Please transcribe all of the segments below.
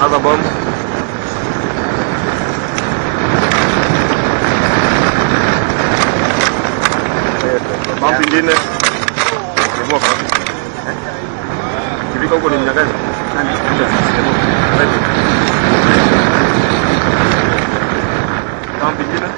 Another bomb. Bomb ingine. Kifika huko ni mnyang'anyi. Bomb ingine.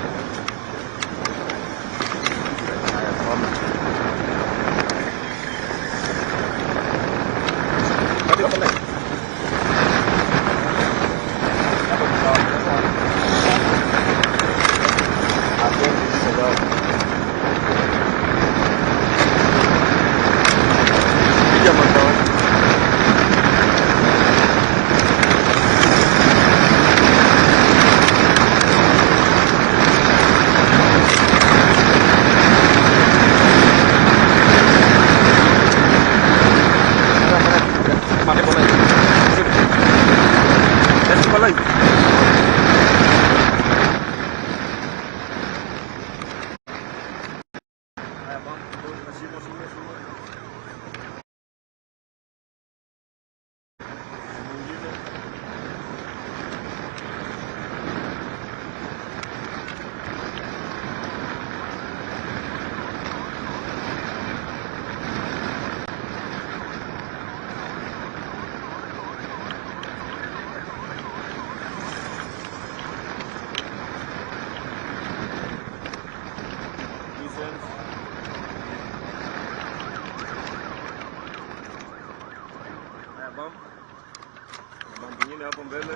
Hapo mbele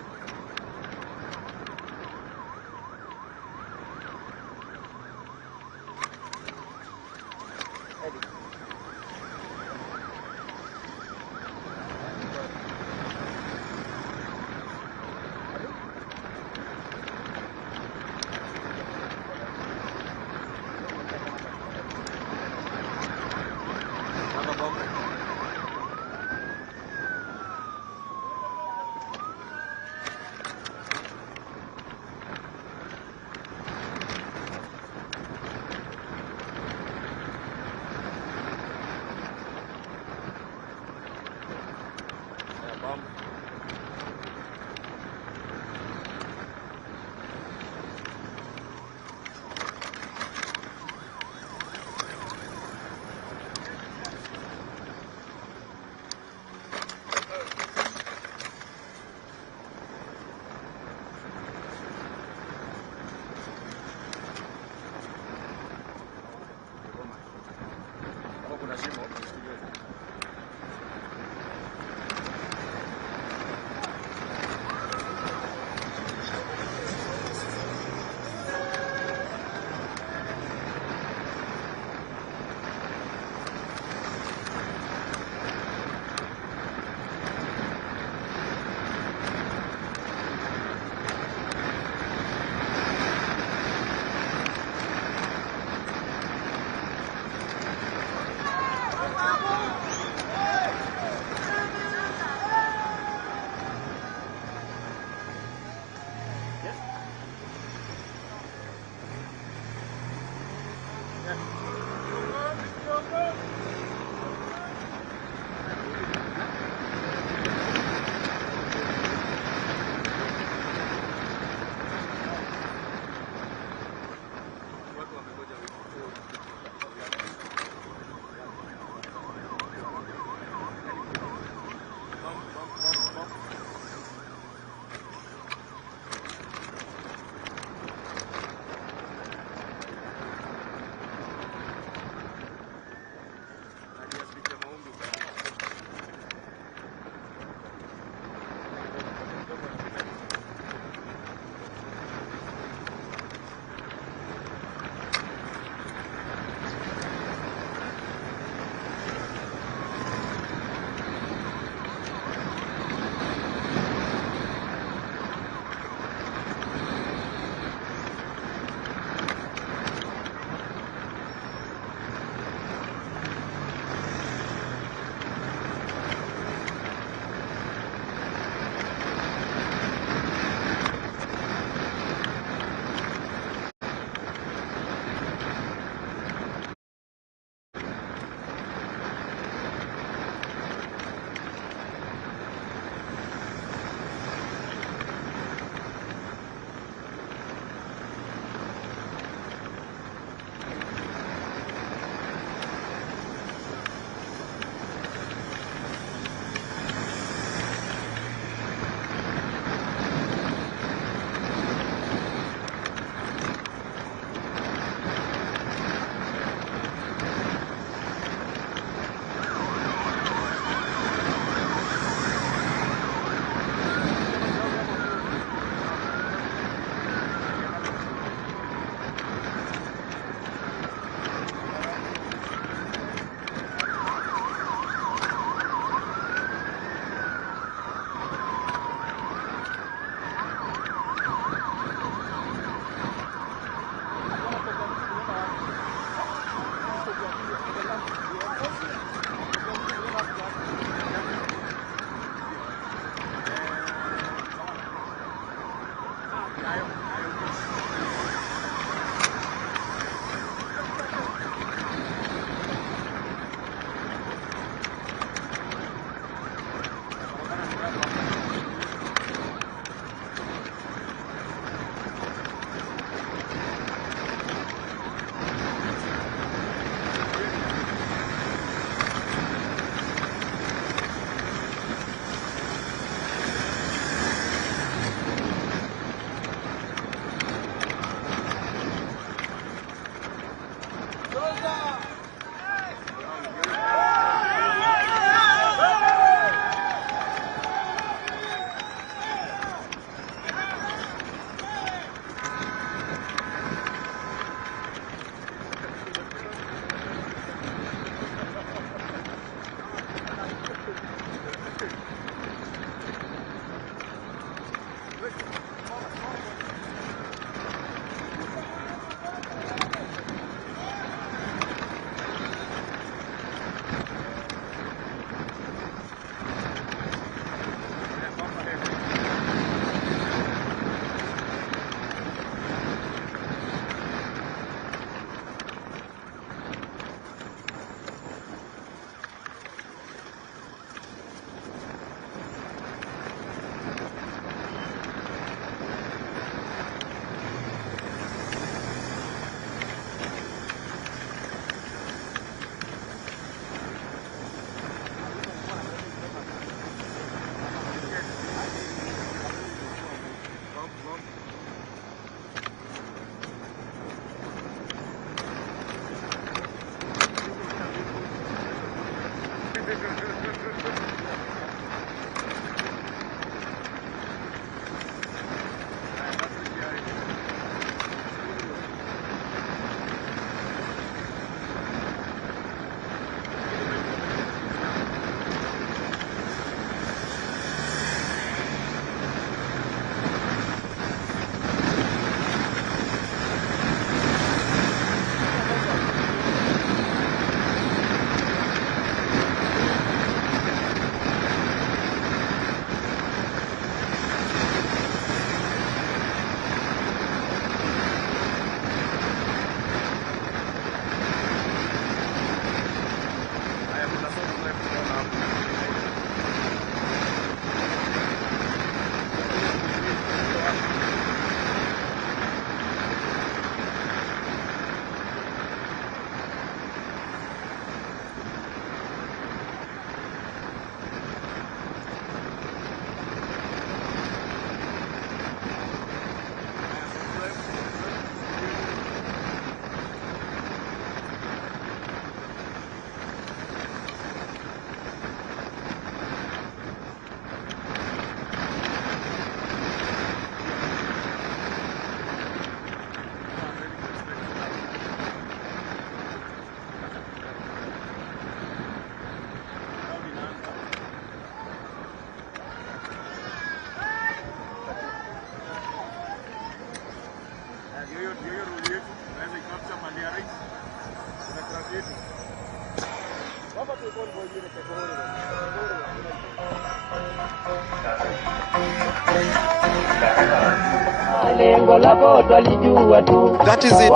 That is it.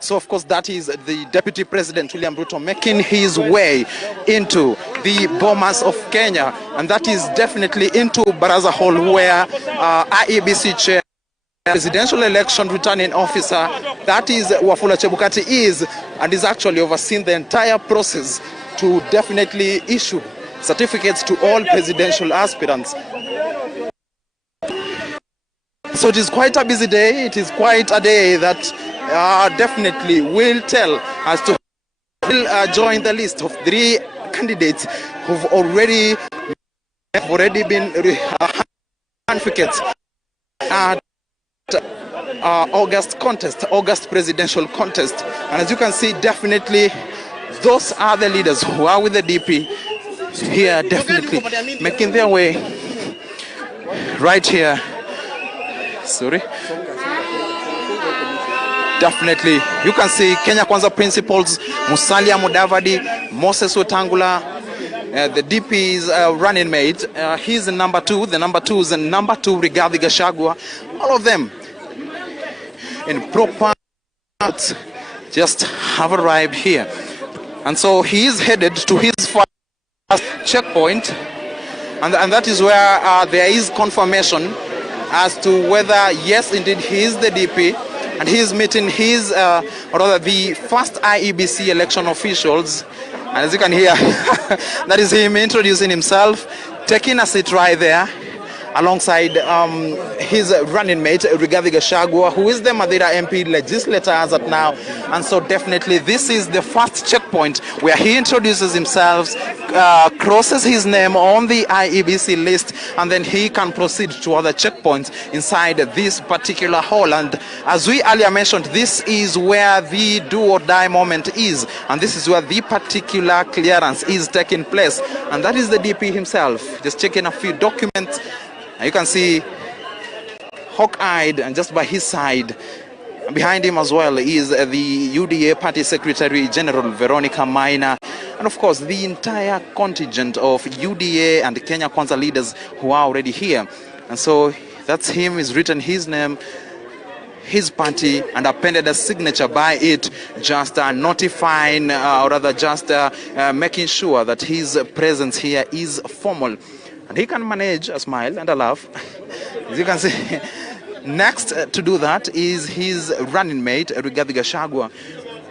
So of course that is the Deputy President William Ruto making his way into the Bomas of Kenya, and that is definitely into Baraza Hall where IEBC Chair, Presidential Election Returning Officer, that is Wafula Chebukati, is and is actually overseeing the entire process to definitely issue certificates to all presidential aspirants. So it is quite a busy day. It is quite a day that definitely will tell as to who will join the list of 3 candidates who've already been certificates at August presidential contest. And as you can see, definitely those are the leaders who are with the DP here, definitely making their way right here. Sorry. Definitely, you can see Kenya Kwanza principals, Musalia Mudavadi, Moses Wetangula, the DP's running mate. He's the number 2. The number 2 is the number 2, Rigathi Gachagua. All of them in proper just have arrived here. And so he is headed to his first checkpoint. And that is where there is confirmation as to whether, yes, indeed, he is the DP. And he is meeting his, or rather the first IEBC election officials. And as you can hear, that is him introducing himself, taking a seat right there, alongside his running mate, Rigathi Gachagua, who is the Madeira MP legislator as of now. And so definitely this is the first checkpoint where he introduces himself, crosses his name on the IEBC list, and then he can proceed to other checkpoints inside this particular hall. And as we earlier mentioned, this is where the do or die moment is, and this is where the particular clearance is taking place. And that is the DP himself, just checking a few documents. And you can see hawk-eyed, and just by his side, behind him as well, is the UDA Party Secretary General Veronica Maina, and of course the entire contingent of UDA and Kenya Kwanza leaders who are already here. And so that's him. He's written his name, his party, and appended a signature by it, just notifying, or rather just making sure that his presence here is formal. And he can manage a smile and a laugh. As you can see, next to do that is his running mate, Rigathi Gachagua,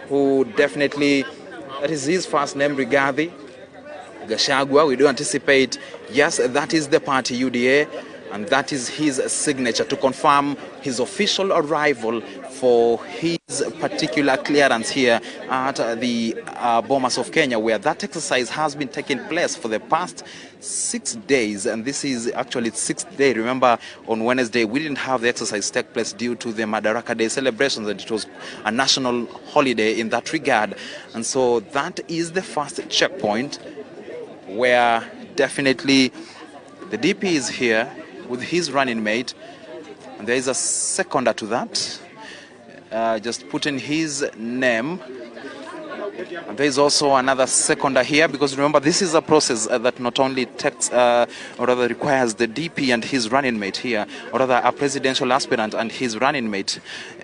who definitely, that is his first name, Rigathi Gachagua. We do anticipate, yes, that is the party UDA, and that is his signature to confirm his official arrival for his particular clearance here at the Bomas of Kenya, where that exercise has been taking place for the past 6 days. And this is actually its 6th day. Remember, on Wednesday we didn't have the exercise take place due to the Madaraka Day celebrations, and it was a national holiday in that regard. And so that is the first checkpoint where definitely the DP is here with his running mate, and there is a seconder to that, just put in his name. And there is also another seconder here, because remember, this is a process that not only takes, or rather requires the DP and his running mate here, or rather a presidential aspirant and his running mate.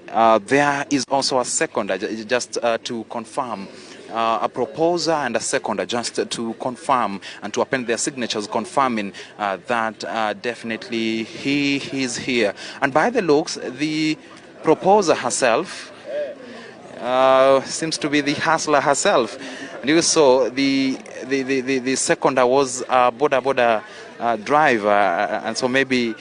There is also a seconder, just to confirm. A proposer and a seconder, just to confirm and to append their signatures, confirming that definitely he is here. And by the looks, the proposer herself seems to be the hustler herself. And you saw the seconder was a border driver, and so maybe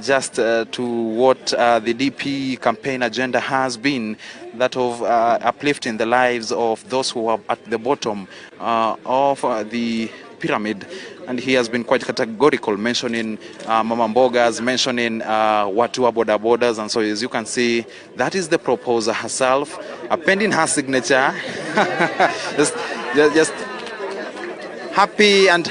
just to what the DP campaign agenda has been, that of uplifting the lives of those who are at the bottom of the pyramid. And he has been quite categorical, mentioning Mama Mbogas, mentioning watu wa boda borders. And so as you can see, that is the proposer herself, appending her signature. just happy and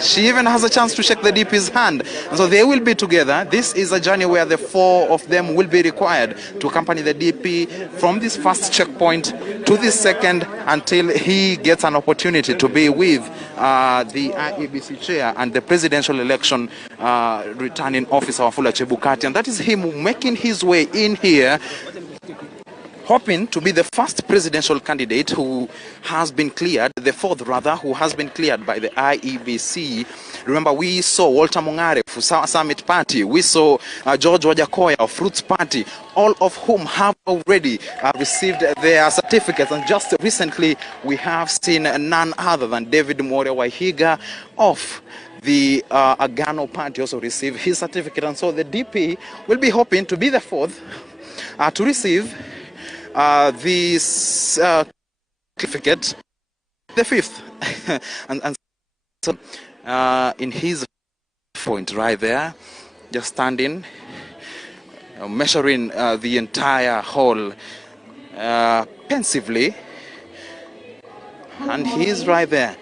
She even has a chance to shake the DP's hand. And so they will be together. This is a journey where the four of them will be required to accompany the DP from this first checkpoint to this second until he gets an opportunity to be with the IEBC chair and the presidential election returning officer Wafula Chebukati. And that is him making his way in here, hoping to be the first presidential candidate who has been cleared, the fourth rather, who has been cleared by the IEBC. Remember, we saw Walter Mungare of Summit Party, we saw George Wajakoya of Fruits Party, all of whom have already received their certificates. And just recently, we have seen none other than David More Wahiga of the Agano Party also receive his certificate. And so the DP will be hoping to be the fourth to receive this certificate, the fifth. and so in his point right there, just standing, measuring the entire hall pensively, and he's right there.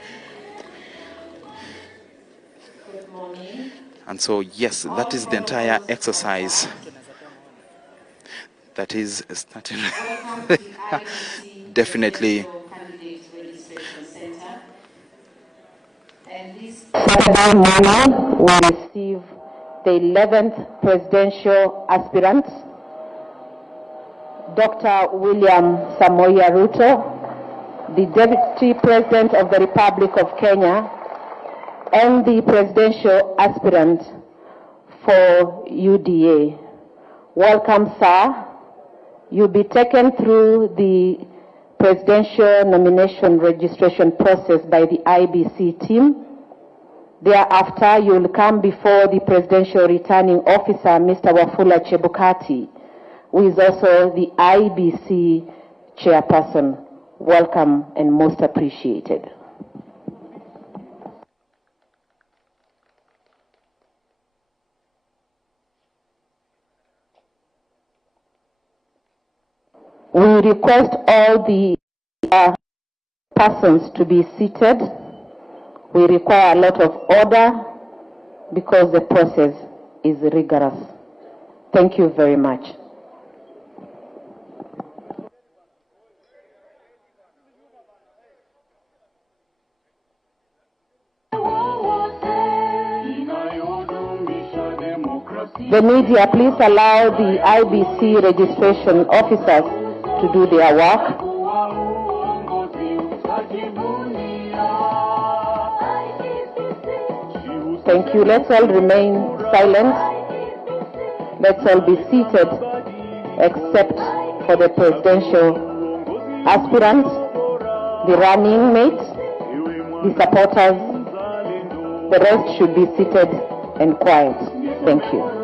And so yes, that is the entire exercise that is starting. Definitely. Saturday morning, we receive the 11th presidential aspirant, Dr. William Samoei Ruto, the Deputy President of the Republic of Kenya, and the presidential aspirant for UDA. Welcome, sir. You'll be taken through the presidential nomination registration process by the IBC team. Thereafter, you'll come before the presidential returning officer, Mr. Wafula Chebukati, who is also the IBC chairperson. Welcome and most appreciated. We request all the persons to be seated. We require a lot of order because the process is rigorous. Thank you very much. The media, please allow the IBC registration officers to do their work. Thank you. Let's all remain silent. Let's all be seated except for the presidential aspirants, the running mates, the supporters. The rest should be seated and quiet. Thank you.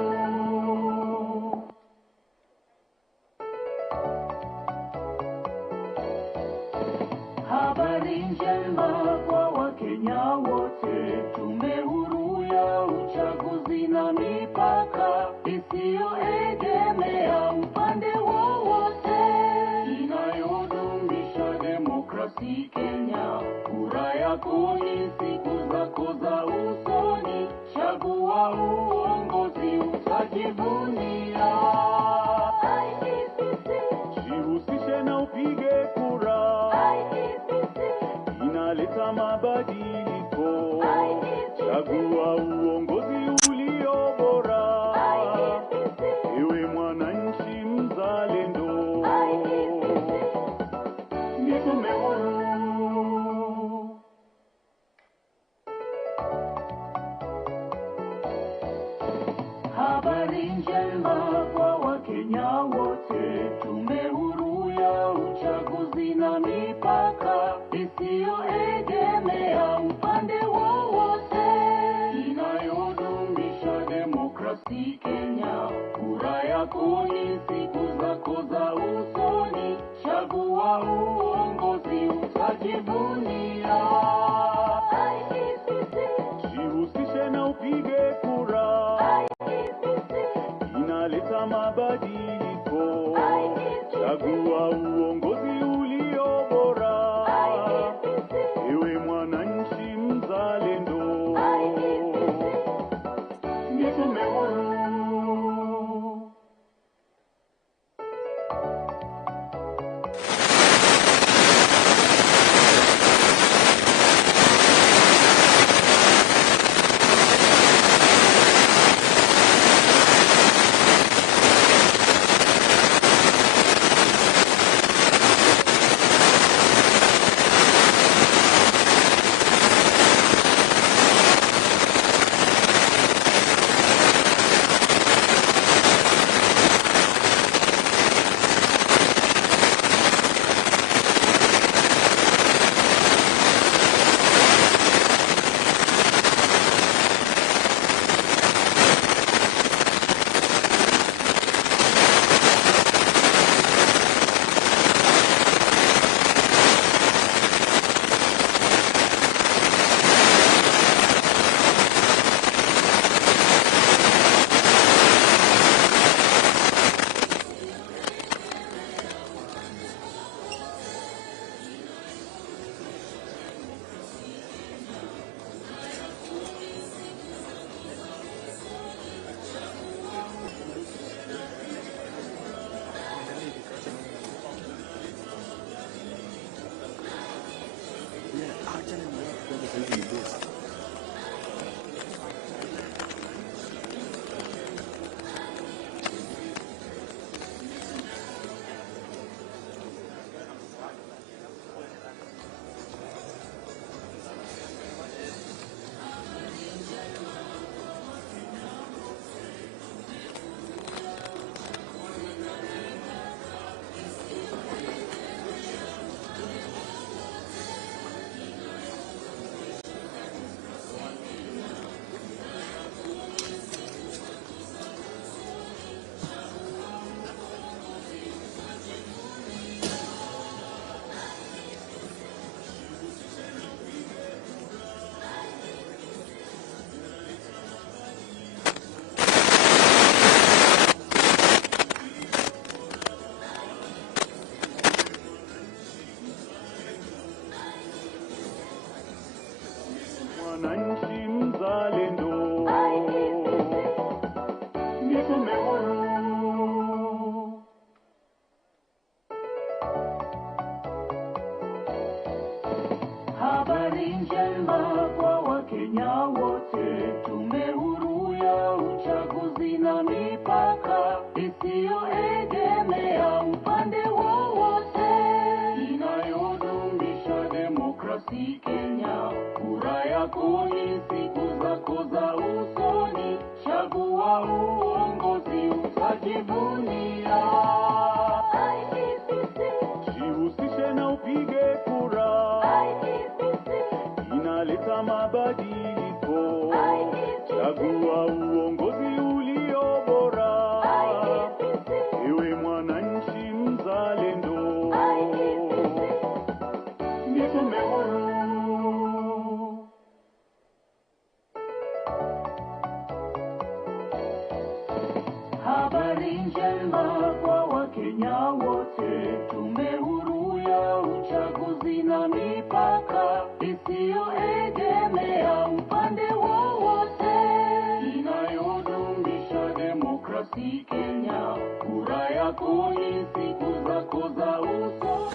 njema kwa Wakenya wote. Tume huru ya uchaguzi na mipaka isiyoegemea upande wowote, inayodumisha demokrasi Kenya. Kura yako ni siku zako za usoni. Chagua uongozi utajivunia. Jihusishe na upige kura. Inaleta mabadiliko. Chagua uongozi ulio bora. Ewe mwananchi mzalendo. Ni tume huru. Habari njema kwa Wakenya wote. Tume huru ya uchaguzi na mipaka isiyoegemea upande wowote, inayodumisha demokrasi Kenya. Kura yako ni siku zako za uso.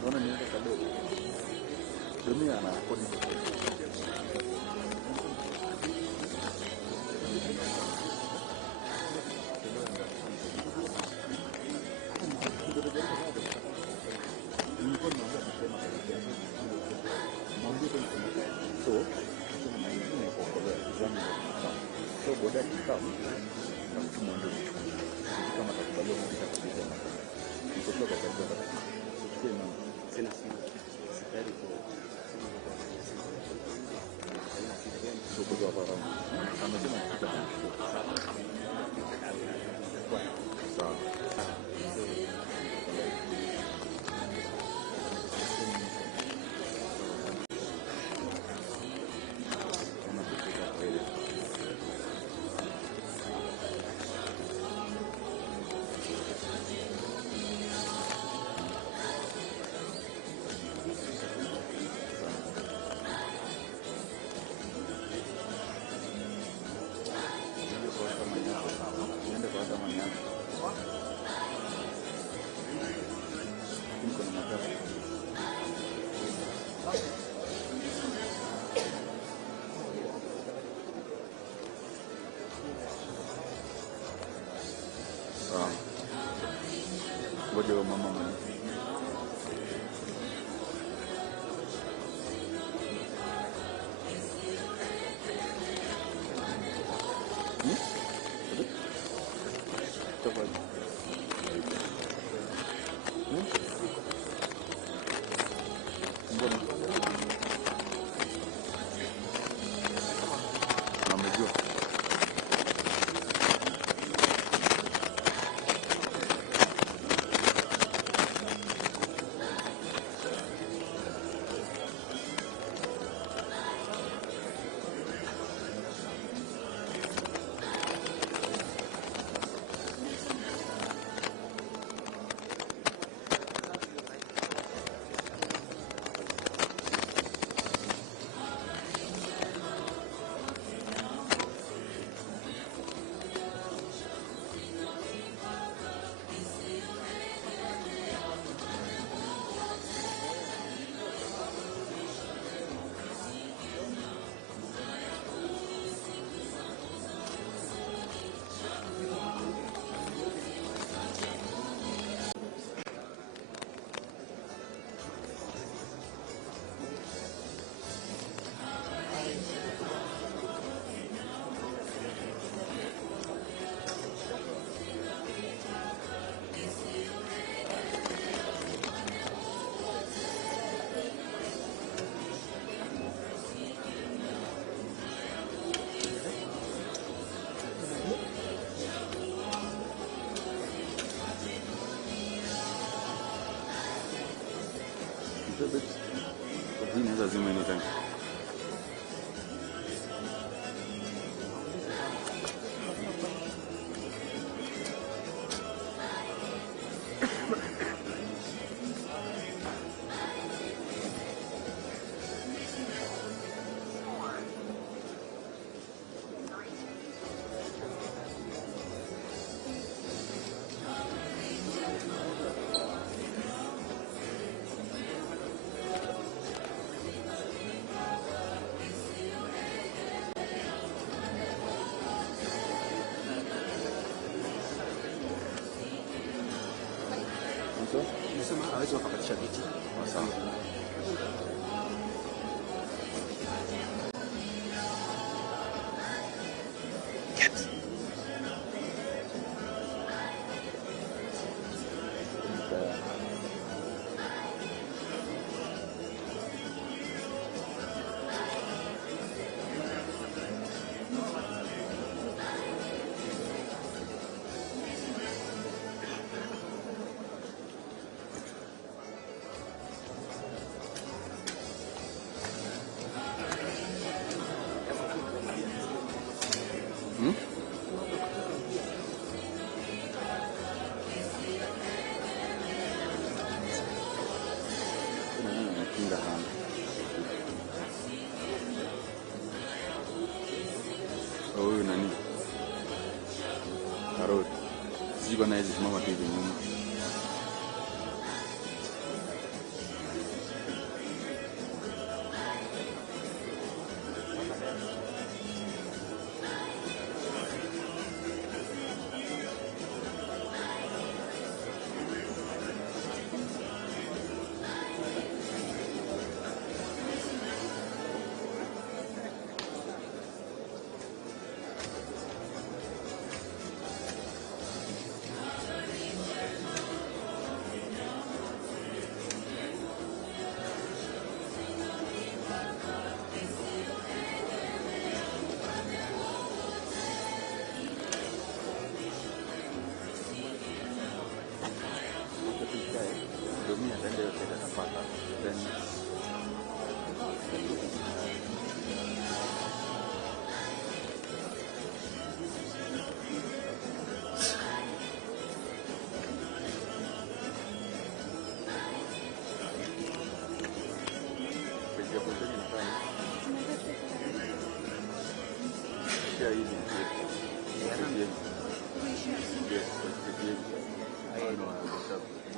Naona niweka kadogo. Dunia na kodi. So boda kikamu na mfumo ndio kama takubaliwa kupita kabisa na kutoka kwa barabara. Sina sikari kwa soko za barabara. Amesema sawa. Nasema hawezi wakapatisha viti. Sawa. Huyu nani? Karoli. Sijui na hizi mama hivi nyuma.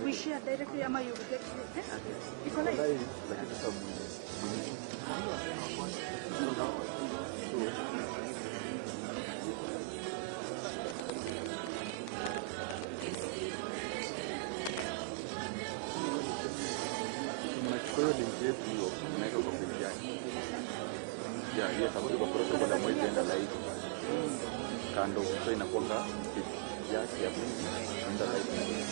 We share directly ama you get iko live. Lakini sasa mnachukua link yetu hiyo unaweka kwa page yake. Ya, hiyo sababu kwa protocol ya mwezi enda live. Kando sasa inakuanga page yake ya mwezi enda live.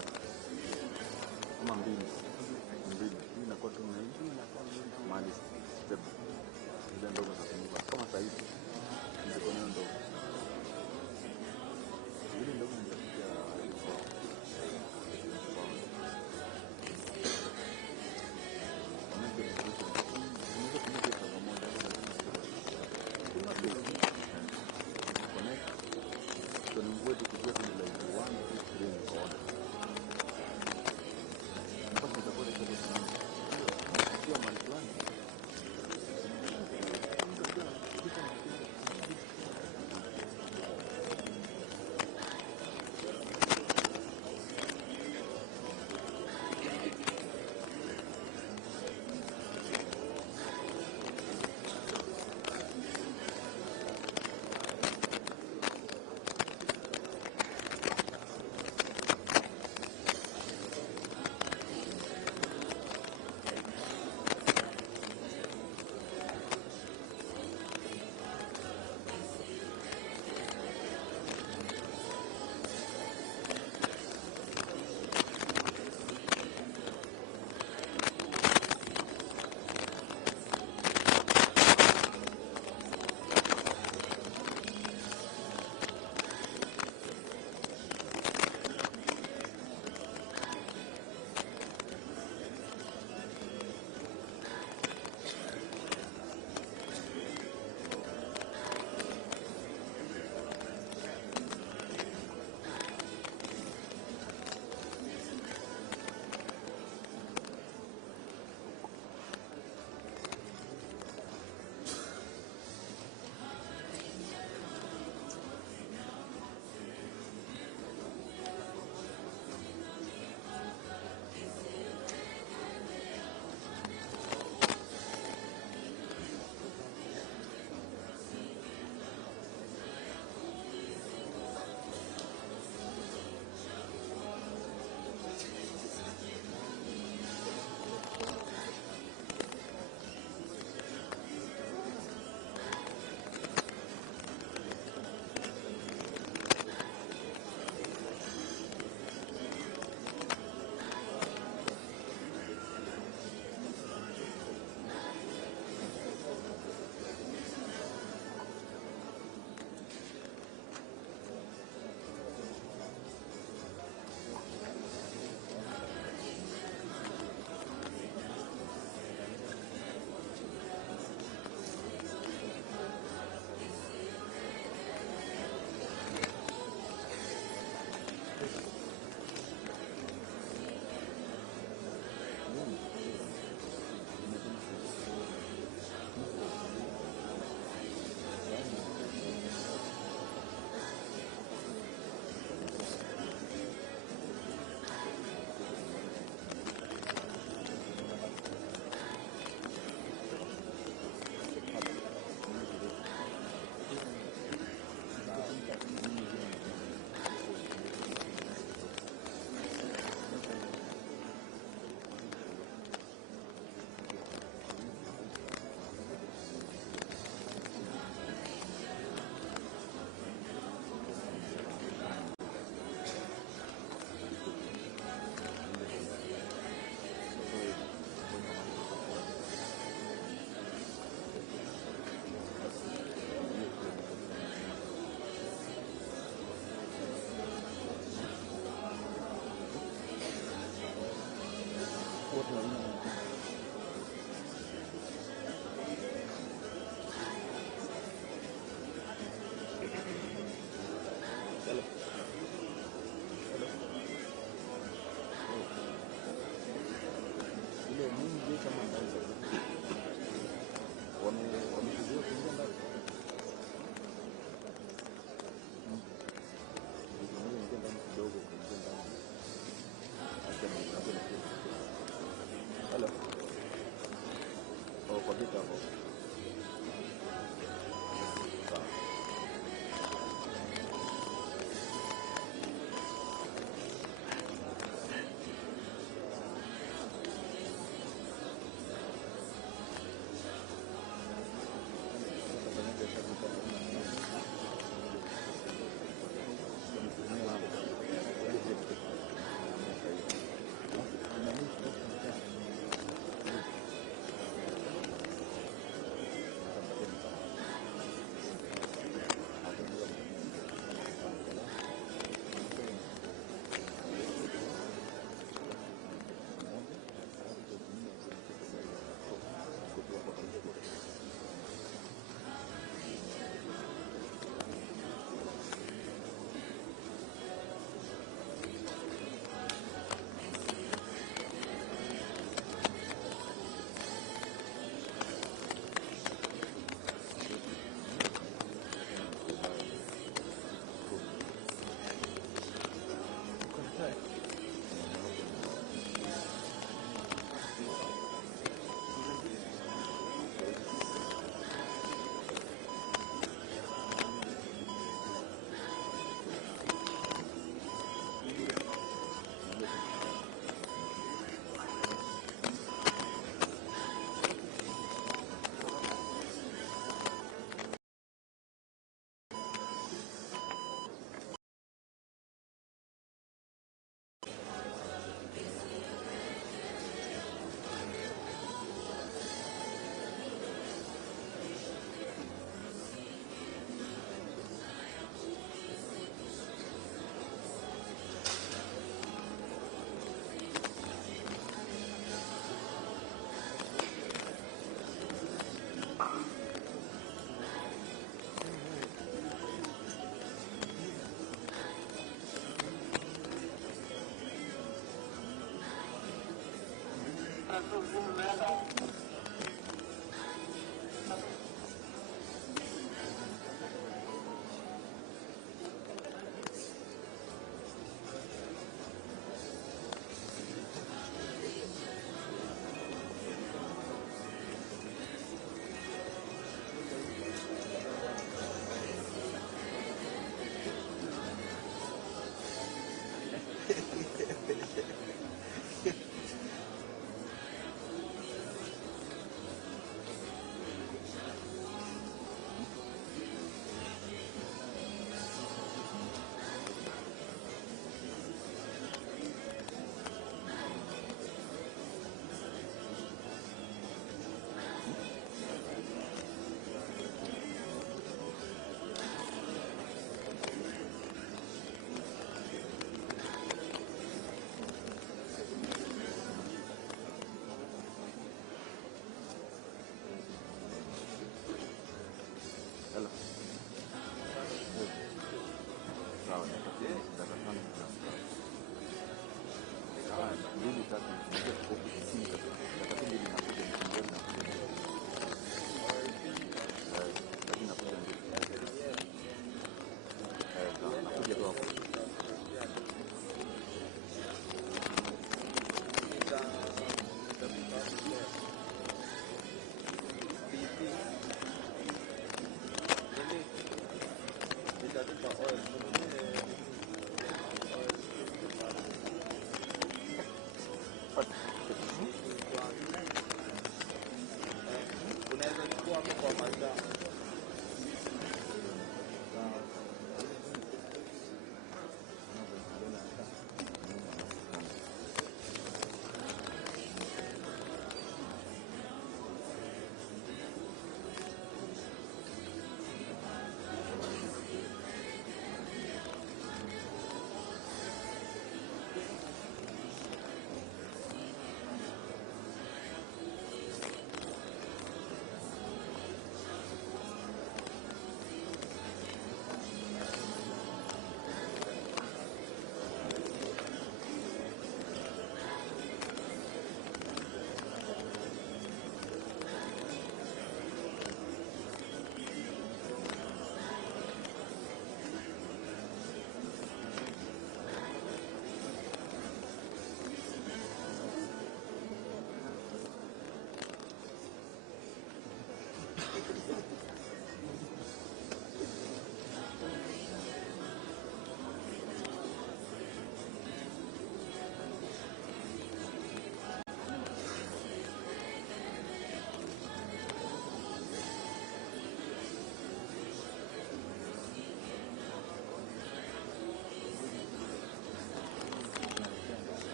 tatu ama mbili. Hii inakuwa tu na hii mali step. Ile ndogo za kunyumba kama sasa hivi. Ndio kuna ndogo. Ile ndogo ndio ya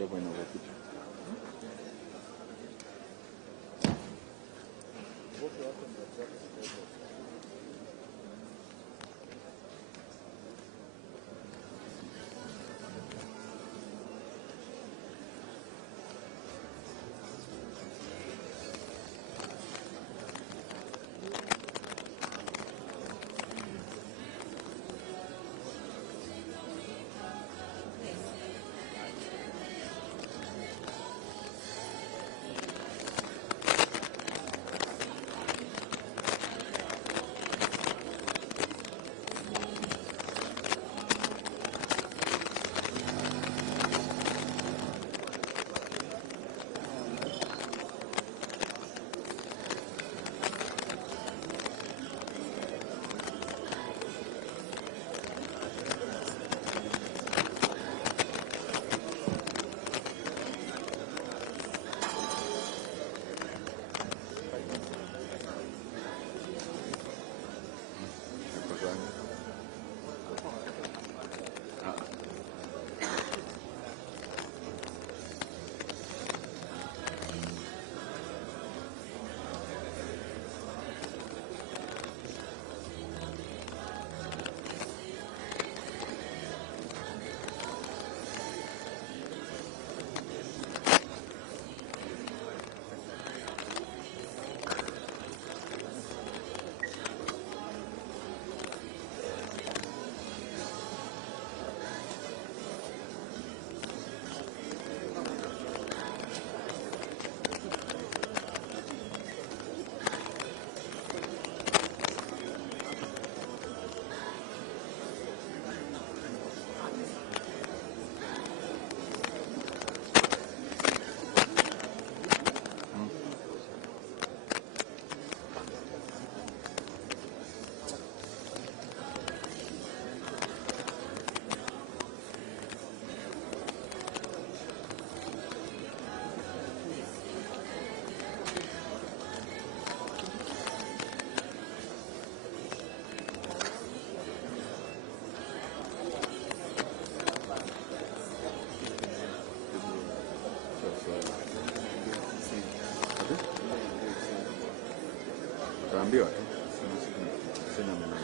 Japo inavyopita. Utaambiwa tu. Sina maneno.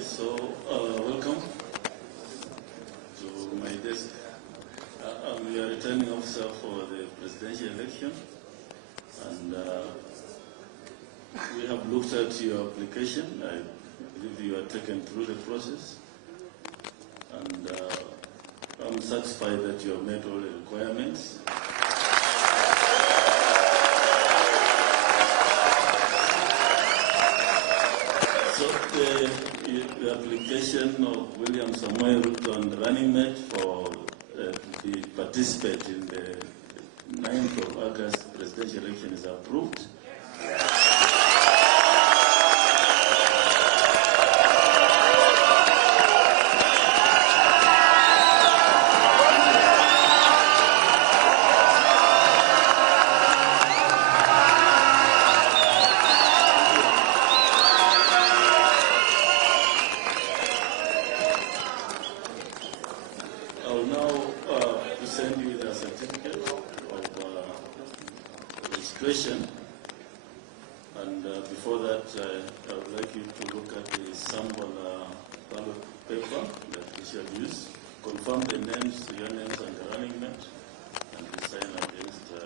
So, welcome to my desk. I'm the returning officer for the presidential election, and we have looked at your application. I believe you are taken through the process, and I'm satisfied that you have met all the requirements. So the application of William Samuel Ruto and running mate for the participate in the 9th of August presidential election is approved. And before that, I would like you to look at the sample ballot paper that we shall use. Confirm the names, your names and the running mate, and we sign against the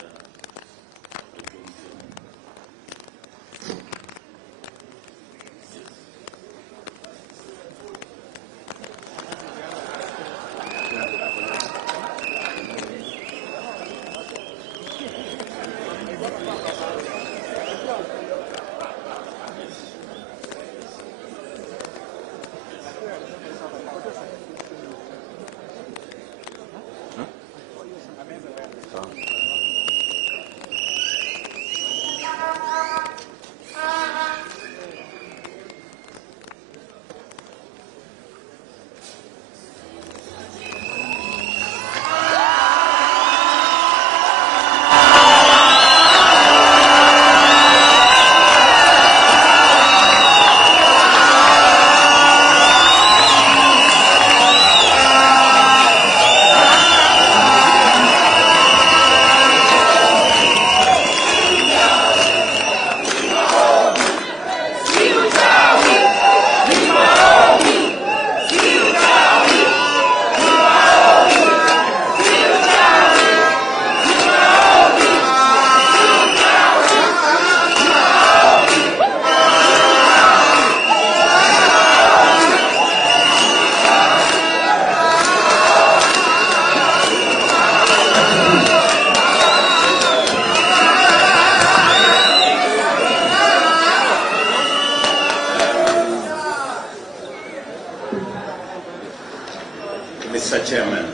Chairman,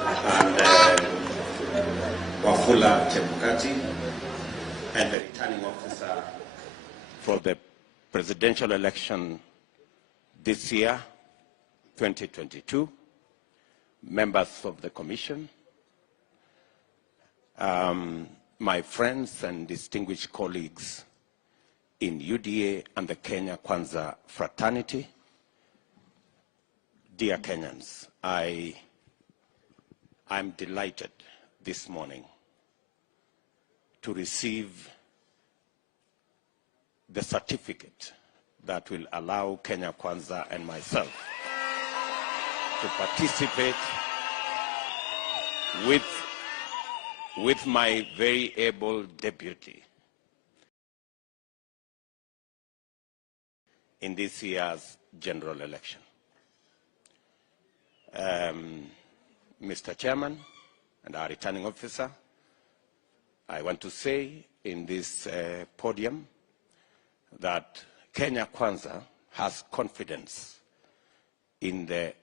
and Wafula Chebukati, and the returning officer for the presidential election this year, 2022, members of the Commission, my friends and distinguished colleagues in UDA and the Kenya Kwanza fraternity, dear Kenyans, I'm delighted this morning to receive the certificate that will allow Kenya Kwanza and myself to participate with my very able deputy in this year's general election. Mr. Chairman and our returning officer, I want to say in this podium that Kenya Kwanza has confidence in the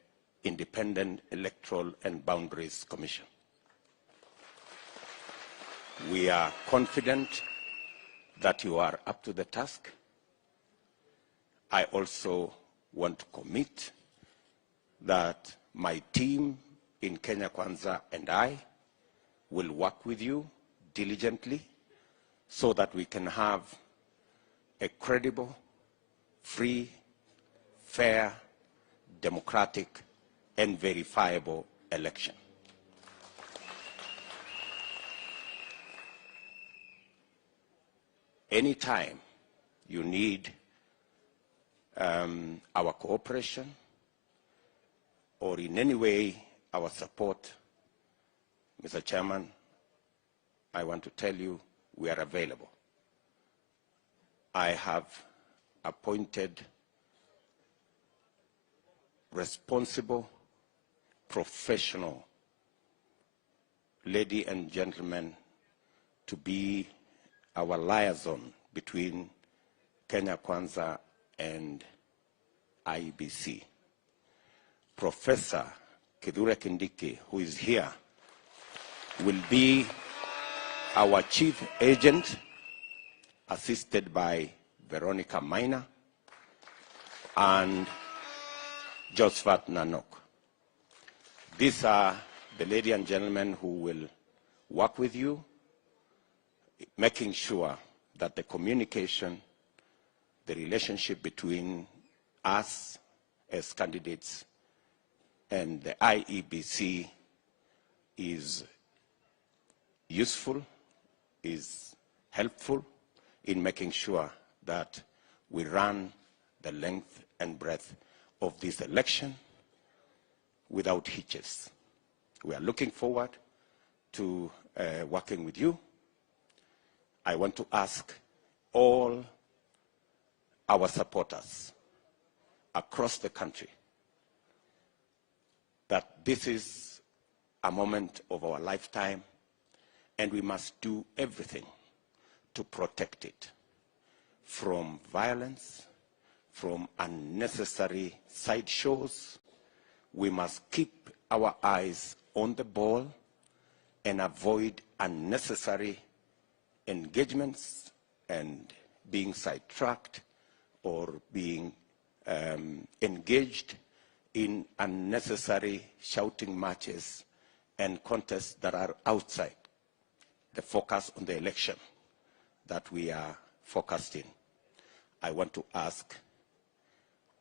Independent Electoral and Boundaries Commission. We are confident that you are up to the task. I also want to commit that my team in Kenya Kwanza and I will work with you diligently so that we can have a credible, free, fair, democratic, and verifiable election. Anytime you need our cooperation or in any way our support, Mr. Chairman, I want to tell you we are available. I have appointed responsible, professional ladies and gentlemen to be our liaison between Kenya Kwanza and IEBC. Professor Kithure Kindiki, who is here, will be our chief agent, assisted by Veronica Maina and Josephat Nanok. These are the ladies and gentlemen who will work with you, making sure that the communication, the relationship between us as candidates and the IEBC is useful, is helpful in making sure that we run the length and breadth of this election without hitches. We are looking forward to working with you. I want to ask all our supporters across the country that this is a moment of our lifetime and we must do everything to protect it from violence, from unnecessary sideshows. We must keep our eyes on the ball and avoid unnecessary engagements and being sidetracked or being engaged in unnecessary shouting matches and contests that are outside the focus on the election that we are focused in. I want to ask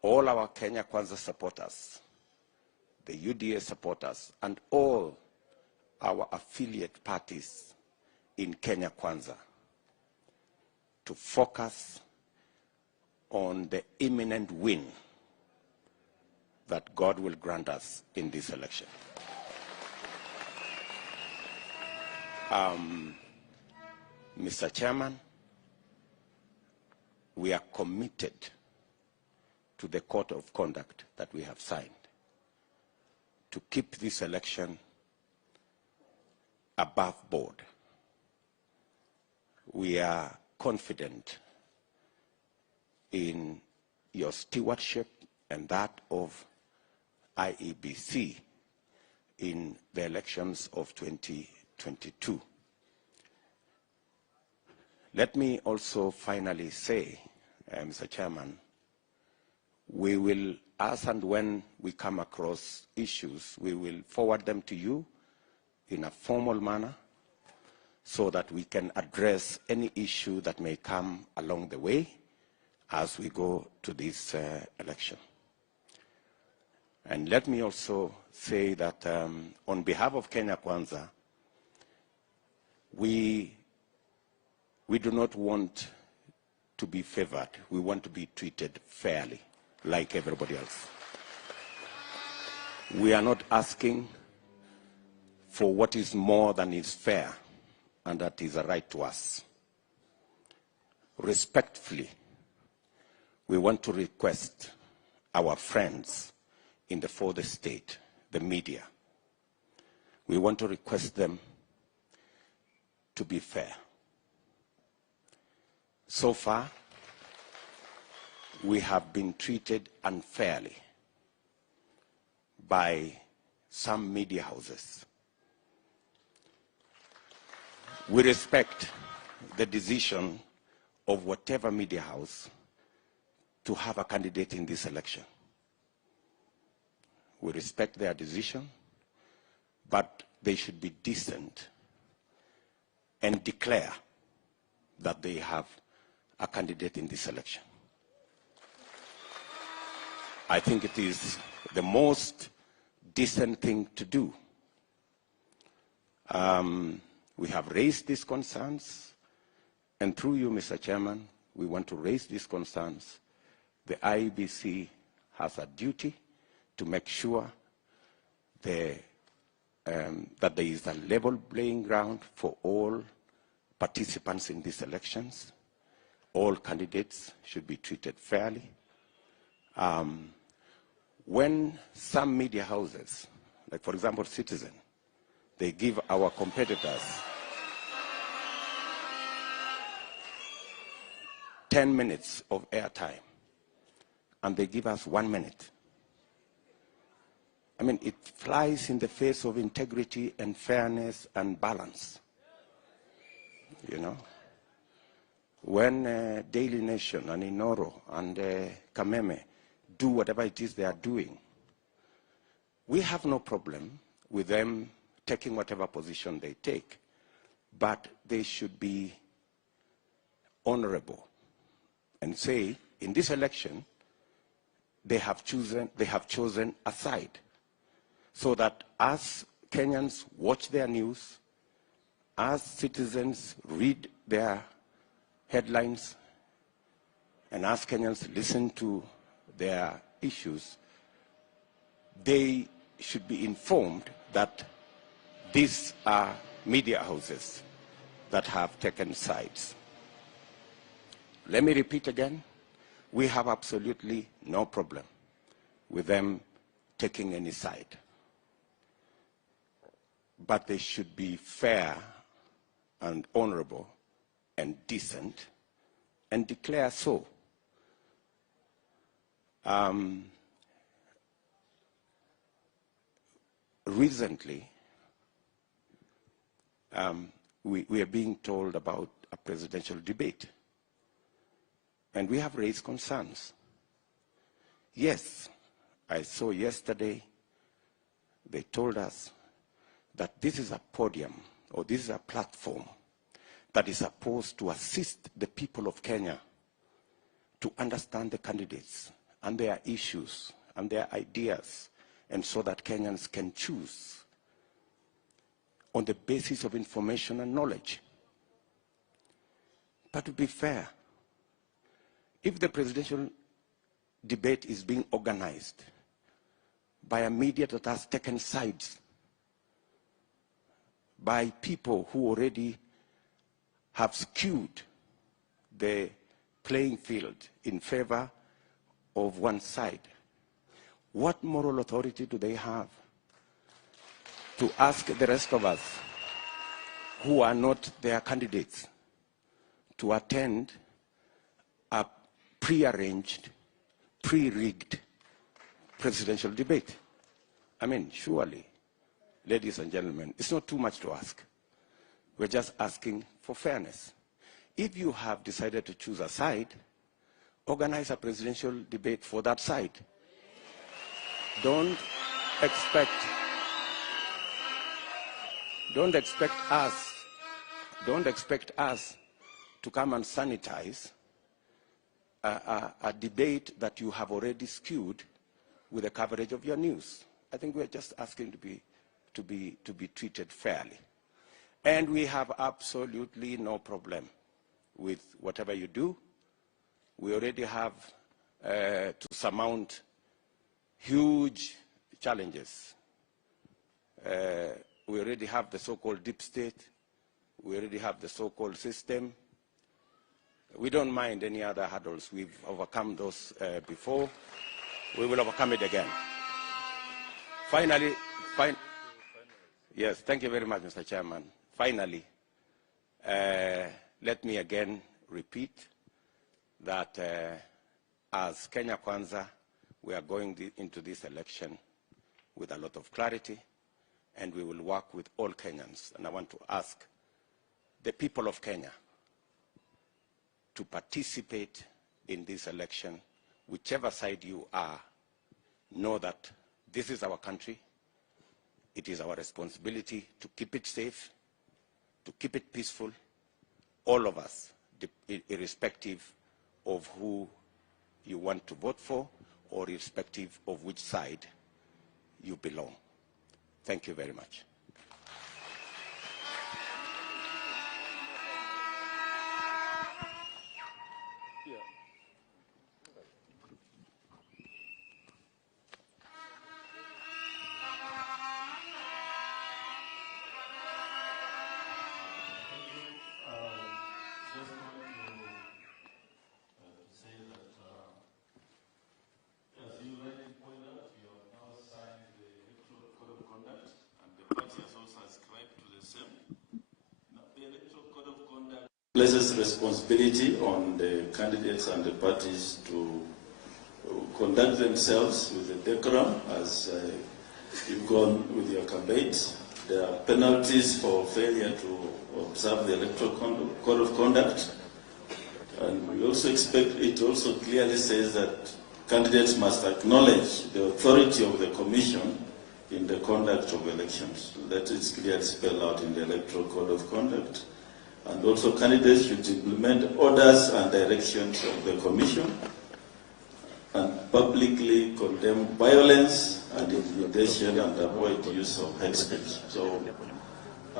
all our Kenya Kwanza supporters, the UDA supporters, and all our affiliate parties in Kenya Kwanza to focus on the imminent win that God will grant us in this election. Mr. Chairman, we are committed to the code of conduct that we have signed to keep this election above board. We are confident in your stewardship and that of IEBC in the elections of 2022. Let me also finally say, Mr. Chairman, we will, as and when we come across issues, we will forward them to you in a formal manner so that we can address any issue that may come along the way as we go to this election. And let me also say that on behalf of Kenya Kwanza, we do not want to be favored. We want to be treated fairly, like everybody else. We are not asking for what is more than is fair and that is a right to us. Respectfully, we want to request our friends in the fourth estate, the media, we want to request them to be fair. So far, we have been treated unfairly by some media houses. We respect the decision of whatever media house to have a candidate in this election. We respect their decision, but they should be decent and declare that they have a candidate in this election. I think it is the most decent thing to do. We have raised these concerns, and through you, Mr. Chairman, we want to raise these concerns. The IEBC has a duty to make sure that there is a level playing ground for all participants in these elections. All candidates should be treated fairly. When some media houses, like for example Citizen, they give our competitors 10 minutes of airtime, and they give us 1 minute. I mean, it flies in the face of integrity and fairness and balance. You know, when Daily Nation and Inoro and Kameme do whatever it is they are doing, we have no problem with them taking whatever position they take, but they should be honorable and say, in this election, they have chosen a side, so that as Kenyans watch their news, as citizens read their headlines, and as Kenyans listen to their issues, they should be informed that these are media houses that have taken sides. Let me repeat again, we have absolutely no problem with them taking any side. But they should be fair and honorable and decent and declare so. Recently, we are being told about a presidential debate, and we have raised concerns. Yes, I saw yesterday, they told us that this is a podium, or this is a platform that is supposed to assist the people of Kenya to understand the candidates and their issues and their ideas, and so that Kenyans can choose on the basis of information and knowledge. But to be fair, if the presidential debate is being organized by a media that has taken sides, by people who already have skewed the playing field in favor of one side, what moral authority do they have to ask the rest of us who are not their candidates to attend a pre-arranged, pre-rigged presidential debate? I mean, surely ladies and gentlemen, it's not too much to ask. We're just asking for fairness. If you have decided to choose a side, organize a presidential debate for that side. Don't expect us to come and sanitize a debate that you have already skewed with the coverage of your news. I think we're just asking to be treated fairly. And we have absolutely no problem with whatever you do. We already have to surmount huge challenges. We already have the so-called deep state. We already have the so-called system. We don't mind any other hurdles. We've overcome those before. We will overcome it again. Finally, yes, thank you very much, Mr. Chairman. Finally, let me again repeat that as Kenya Kwanza, we are going into this election with a lot of clarity, and we will work with all Kenyans. And I want to ask the people of Kenya to participate in this election, whichever side you are. Know that this is our country. It is our responsibility to keep it safe, to keep it peaceful, all of us, irrespective of who you want to vote for or irrespective of which side you belong. Thank you very much. Places responsibility on the candidates and the parties to conduct themselves with a decorum as you've gone with your campaigns. There are penalties for failure to observe the electoral code of conduct. And we also expect, it also clearly says that candidates must acknowledge the authority of the commission in the conduct of elections. That is clearly spelled out in the electoral code of conduct. And also candidates should implement orders and directions of the commission and publicly condemn violence and intimidation and avoid use of hate speech. So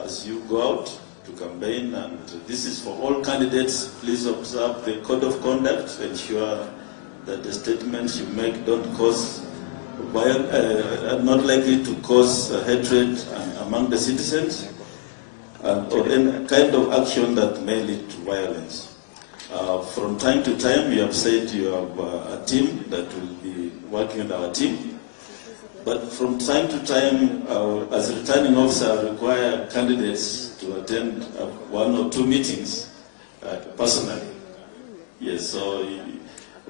as you go out to campaign, and this is for all candidates, please observe the code of conduct, ensure that the statements you make don't cause are not likely to cause hatred among the citizens, or any kind of action that may lead to violence. From time to time, you have said you have a team that will be working with our team. But from time to time, as a returning officer, I require candidates to attend one or two meetings personally. Yes, so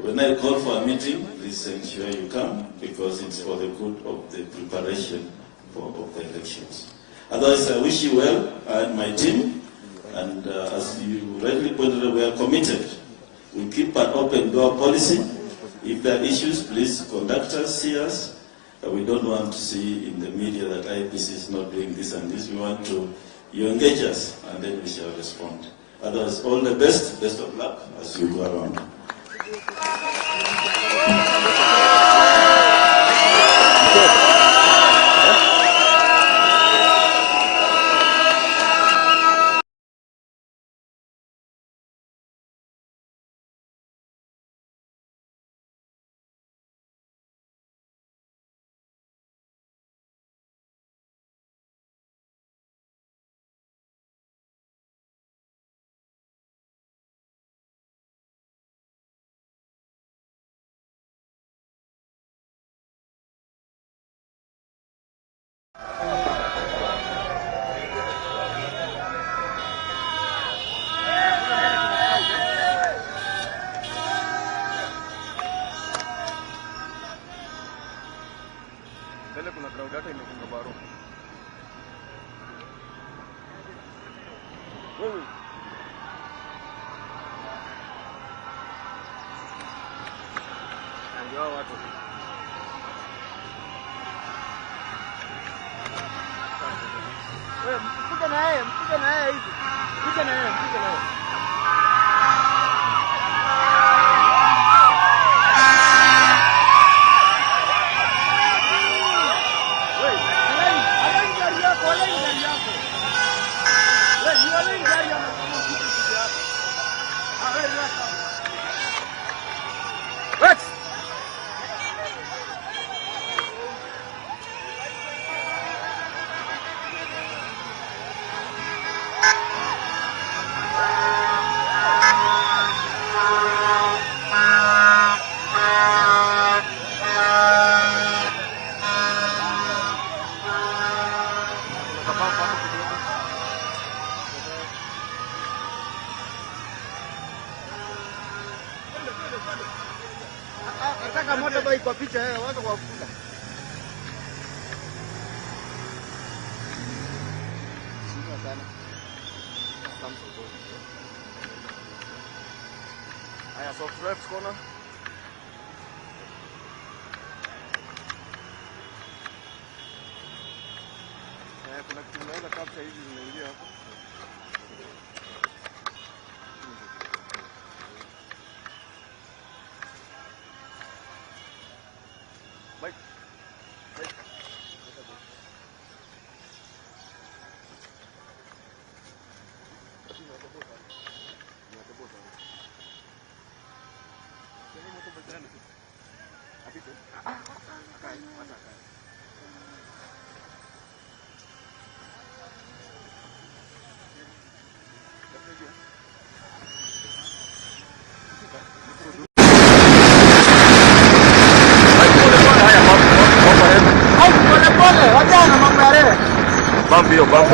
when I call for a meeting, please ensure you come, because it's for the good of the preparation of the elections. Otherwise, I wish you well and my team. And as you rightly pointed out, we are committed. We keep an open door policy. If there are issues, please contact us, see us. We don't want to see in the media that IPC is not doing this and this. We want you engage us, and then we shall respond. Otherwise, all the best of luck as you go around. Mpige na yeye hivi. Mpige na yeye. Nataka moto bai kwa picha wacha kuwafukuza. Sina sana. Haya, soft reps kona. Kuna kitu tunaweza capture hizi zinaingia hapo. Bump hiyo bump.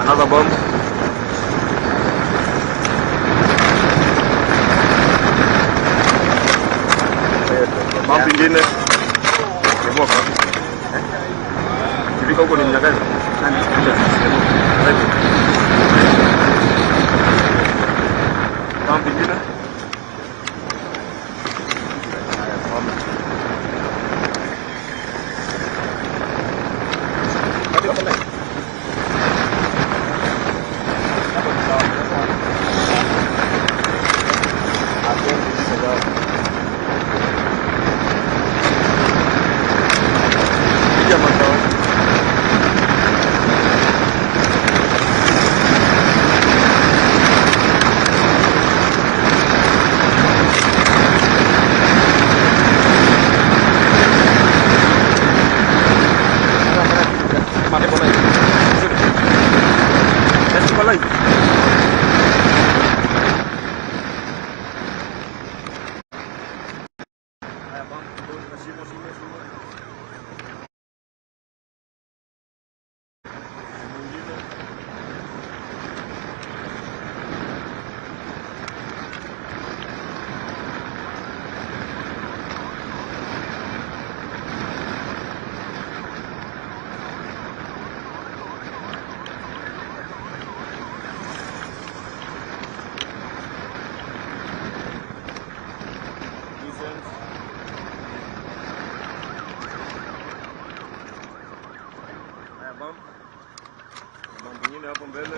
Another bump. Bump ingine. Kifika huko ni mnyagaji. Bump ingine. Bump ingine hapo mbele.